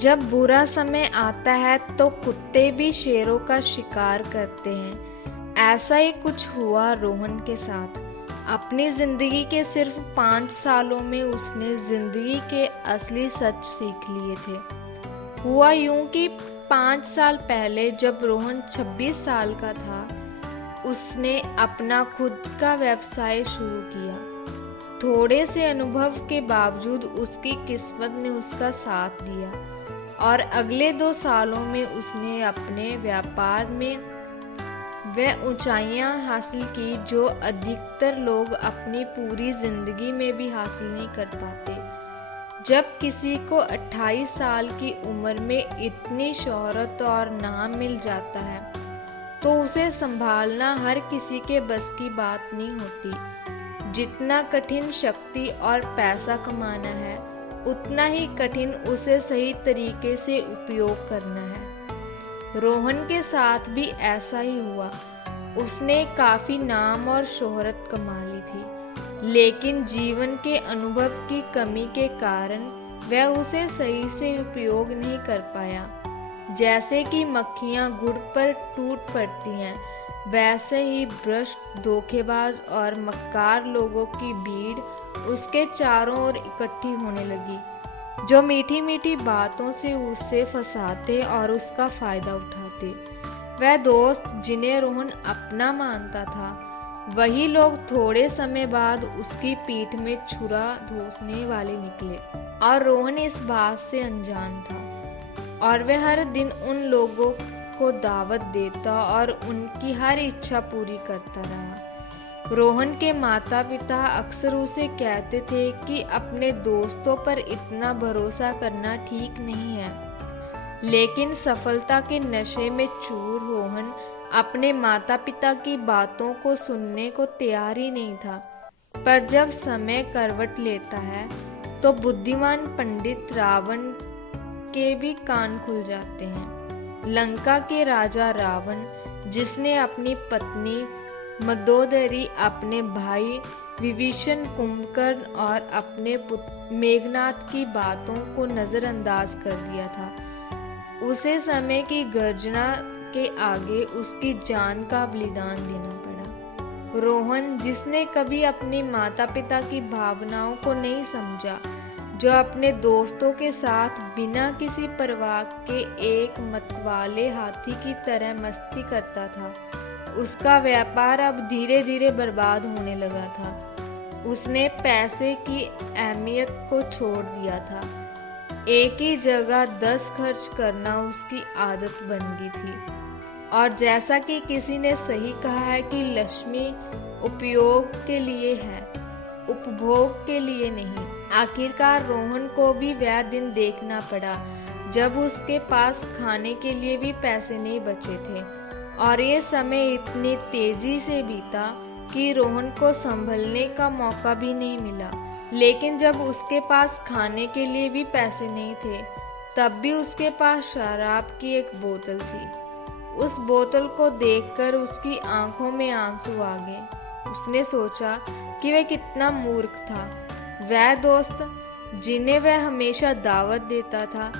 जब बुरा समय आता है तो कुत्ते भी शेरों का शिकार करते हैं। ऐसा ही कुछ हुआ रोहन के साथ। अपनी जिंदगी के सिर्फ 5 सालों में उसने जिंदगी के असली सच सीख लिए थे। हुआ यूं कि 5 साल पहले जब रोहन 26 साल का था, उसने अपना खुद का व्यवसाय शुरू किया। थोड़े से अनुभव के बावजूद उसकी किस्मत ने उसका साथ दिया और अगले 2 सालों में उसने अपने व्यापार में वह ऊंचाइयां हासिल की जो अधिकतर लोग अपनी पूरी जिंदगी में भी हासिल नहीं कर पाते। जब किसी को 28 साल की उम्र में इतनी शोहरत और नाम मिल जाता है तो उसे संभालना हर किसी के बस की बात नहीं होती। जितना कठिन शक्ति और पैसा कमाना है, उतना ही कठिन उसे सही तरीके से उपयोग करना है। रोहन के साथ भी ऐसा ही हुआ। उसने काफी नाम और शोहरत कमा ली थी, लेकिन जीवन के अनुभव की कमी के कारण वह उसे सही से उपयोग नहीं कर पाया। जैसे कि मक्खियां गुड़ पर टूट पड़ती हैं, वैसे ही भ्रष्ट, धोखेबाज और मक्कार लोगों की भीड़ उसके चारों ओर इकट्ठी होने लगी, जो मीठी मीठी बातों से उसे फंसाते और उसका फायदा उठाते। वह दोस्त जिन्हें रोहन अपना मानता था, वही लोग थोड़े समय बाद उसकी पीठ में छुरा घोंसने वाले निकले और रोहन इस बात से अनजान था और वह हर दिन उन लोगों को दावत देता और उनकी हर इच्छा पूरी करता रहा। रोहन के माता पिता अक्सर उसे कहते थे कि अपने दोस्तों पर इतना भरोसा करना ठीक नहीं है, लेकिन सफलता के नशे में चूर रोहन अपने माता पिता की बातों को सुनने को तैयार ही नहीं था। पर जब समय करवट लेता है तो बुद्धिमान पंडित रावण के भी कान खुल जाते हैं। लंका के राजा रावण, जिसने अपनी पत्नी मंदोदरी, अपने भाई विभीषण, कुंभकर्ण और अपने पुत्र मेघनाथ की बातों को नजरअंदाज कर दिया था, उसे समय की गर्जना के आगे उसकी जान का बलिदान देना पड़ा। रोहन, जिसने कभी अपनी माता पिता की भावनाओं को नहीं समझा, जो अपने दोस्तों के साथ बिना किसी परवाह के एक मतवाले हाथी की तरह मस्ती करता था, उसका व्यापार अब धीरे धीरे बर्बाद होने लगा था। उसने पैसे की अहमियत को छोड़ दिया था। एक ही जगह 10 खर्च करना उसकी आदत बन गई थी। और जैसा कि किसी ने सही कहा है कि लक्ष्मी उपयोग के लिए है, उपभोग के लिए नहीं। आखिरकार रोहन को भी वह दिन देखना पड़ा जब उसके पास खाने के लिए भी पैसे नहीं बचे थे और ये समय इतनी तेजी से बीता कि रोहन को संभलने का मौका भी नहीं मिला। लेकिन जब उसके पास खाने के लिए भी पैसे नहीं थे, तब भी उसके पास शराब की एक बोतल थी। उस बोतल को देखकर उसकी आंखों में आंसू आ गए। उसने सोचा कि वह कितना मूर्ख था। वह दोस्त जिन्हें वह हमेशा दावत देता था,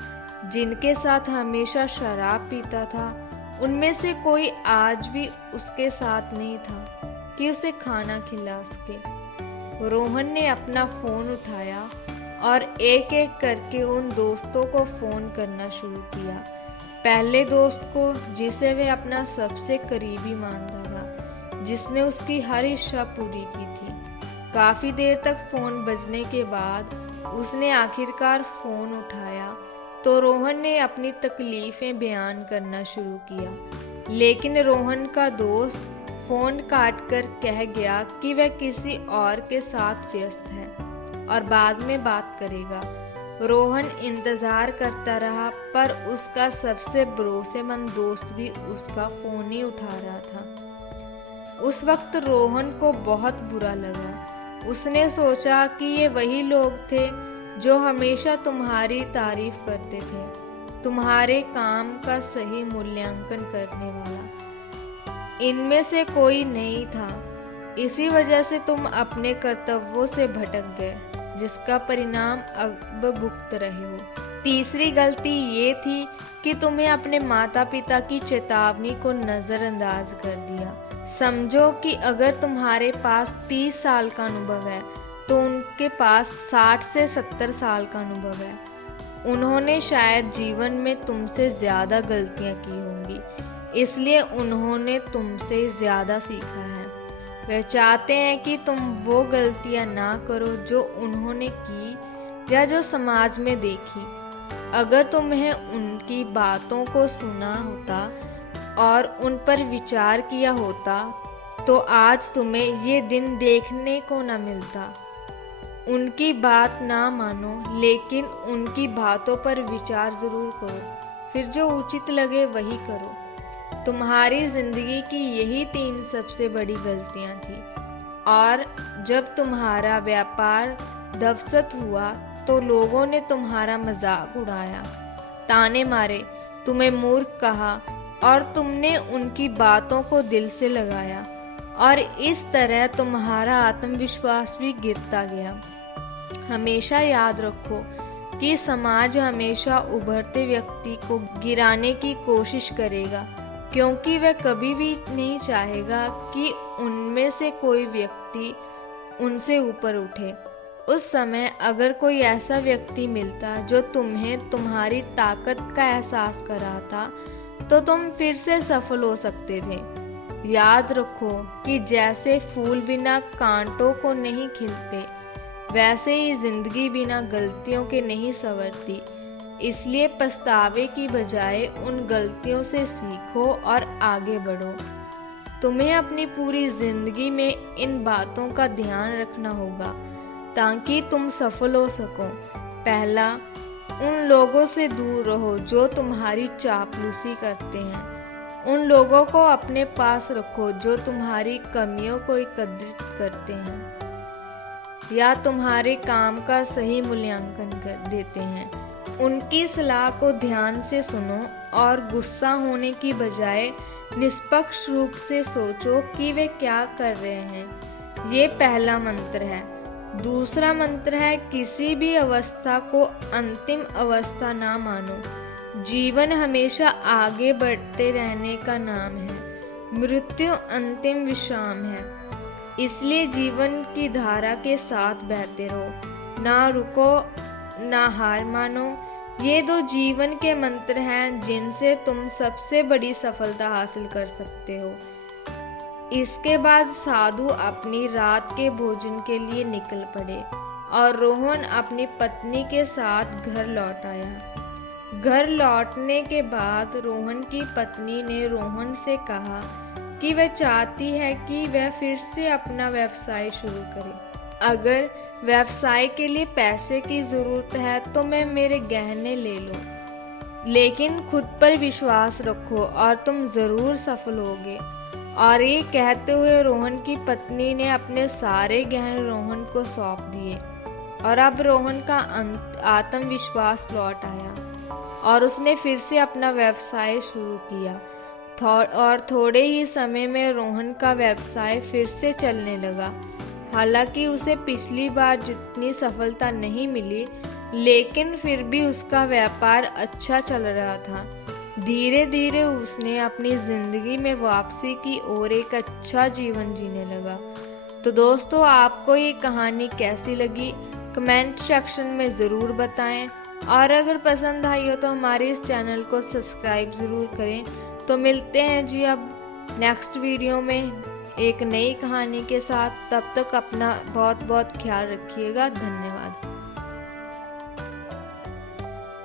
जिनके साथ हमेशा शराब पीता था, उनमें से कोई आज भी उसके साथ नहीं था कि उसे खाना खिला सके। रोहन ने अपना फोन उठाया और एक एक करके उन दोस्तों को फोन करना शुरू किया। पहले दोस्त को, जिसे वह अपना सबसे करीबी मानता था, जिसने उसकी हर इच्छा पूरी की थी। काफी देर तक फोन बजने के बाद उसने आखिरकार फोन उठाया तो रोहन ने अपनी तकलीफें बयान करना शुरू किया। लेकिन रोहन का दोस्त फोन काटकर कह गया कि वह किसी और के साथ व्यस्त है और बाद में बात करेगा। रोहन इंतजार करता रहा, पर उसका सबसे भरोसेमंद दोस्त भी उसका फोन ही उठा रहा था। उस वक्त रोहन को बहुत बुरा लगा। उसने सोचा कि ये वही लोग थे जो हमेशा तुम्हारी तारीफ करते थे, तुम्हारे काम का सही मूल्यांकन करने वाला। इनमें से कोई नहीं था। इसी वजह से तुम अपने कर्तव्यों से भटक गए, जिसका परिणाम अब भुगत रहे हो। तीसरी गलती ये थी कि तुम्हें अपने माता पिता की चेतावनी को नज़रअंदाज कर दिया। समझो कि अगर तुम्हारे पास 30 साल का अनुभव है तो उनके पास 60 से 70 साल का अनुभव है। उन्होंने शायद जीवन में तुमसे ज़्यादा गलतियाँ की होंगी, इसलिए उन्होंने तुमसे ज़्यादा सीखा है। वे चाहते हैं कि तुम वो गलतियाँ ना करो जो उन्होंने की या जो समाज में देखी। अगर तुम्हें उनकी बातों को सुना होता और उन पर विचार किया होता तो आज तुम्हें ये दिन देखने को न मिलता। उनकी बात ना मानो, लेकिन उनकी बातों पर विचार जरूर करो, फिर जो उचित लगे वही करो। तुम्हारी जिंदगी की यही 3 सबसे बड़ी गलतियां थी, और जब तुम्हारा व्यापार ध्वस्त हुआ तो लोगों ने तुम्हारा मजाक उड़ाया, ताने मारे, तुम्हें मूर्ख कहा और तुमने उनकी बातों को दिल से लगाया, और इस तरह तुम्हारा आत्मविश्वास भी गिरता गया। हमेशा याद रखो कि समाज हमेशा उभरते व्यक्ति को गिराने की कोशिश करेगा, क्योंकि वह कभी भी नहीं चाहेगा कि उनमें से कोई व्यक्ति उनसे ऊपर उठे। उस समय अगर कोई ऐसा व्यक्ति मिलता जो तुम्हें तुम्हारी ताकत का एहसास कराता तो तुम फिर से सफल हो सकते थे। याद रखो कि जैसे फूल बिना कांटों को नहीं खिलते, वैसे ही जिंदगी बिना गलतियों के नहीं संवरती। इसलिए पछतावे की बजाय उन गलतियों से सीखो और आगे बढ़ो। तुम्हें अपनी पूरी जिंदगी में इन बातों का ध्यान रखना होगा ताकि तुम सफल हो सको। पहला, उन लोगों से दूर रहो जो तुम्हारी चापलूसी करते हैं। उन लोगों को अपने पास रखो जो तुम्हारी कमियों को एकत्रित करते हैं या तुम्हारे काम का सही मूल्यांकन कर देते हैं। उनकी सलाह को ध्यान से सुनो और गुस्सा होने की बजाय निष्पक्ष रूप से सोचो कि वे क्या कर रहे हैं। ये पहला मंत्र है। दूसरा मंत्र है, किसी भी अवस्था को अंतिम अवस्था ना मानो। जीवन हमेशा आगे बढ़ते रहने का नाम है। मृत्यु अंतिम विश्राम है। इसलिए जीवन की धारा के साथ बहते रहो, ना रुको, ना हार मानो। ये 2 जीवन के मंत्र हैं जिनसे तुम सबसे बड़ी सफलता हासिल कर सकते हो। इसके बाद साधु अपनी रात के भोजन के लिए निकल पड़े और रोहन अपनी पत्नी के साथ घर लौट आया। घर लौटने के बाद रोहन की पत्नी ने रोहन से कहा कि वह चाहती है कि वह फिर से अपना व्यवसाय शुरू करे। अगर व्यवसाय के लिए पैसे की जरूरत है तो मैं मेरे गहने ले लूं, लेकिन खुद पर विश्वास रखो और तुम जरूर सफल होगे। और ये कहते हुए रोहन की पत्नी ने अपने सारे गहने रोहन को सौंप दिए, और अब रोहन का आत्मविश्वास लौट आया और उसने फिर से अपना व्यवसाय शुरू किया। और थोड़े ही समय में रोहन का व्यवसाय फिर से चलने लगा। हालांकि उसे पिछली बार जितनी सफलता नहीं मिली, लेकिन फिर भी उसका व्यापार अच्छा चल रहा था। धीरे धीरे उसने अपनी जिंदगी में वापसी की ओर एक अच्छा जीवन जीने लगा। तो दोस्तों, आपको ये कहानी कैसी लगी कमेंट सेक्शन में ज़रूर बताएं, और अगर पसंद आई हो तो हमारे इस चैनल को सब्सक्राइब ज़रूर करें। तो मिलते हैं जी अब नेक्स्ट वीडियो में एक नई कहानी के साथ। तब तक अपना बहुत बहुत ख्याल रखिएगा। धन्यवाद।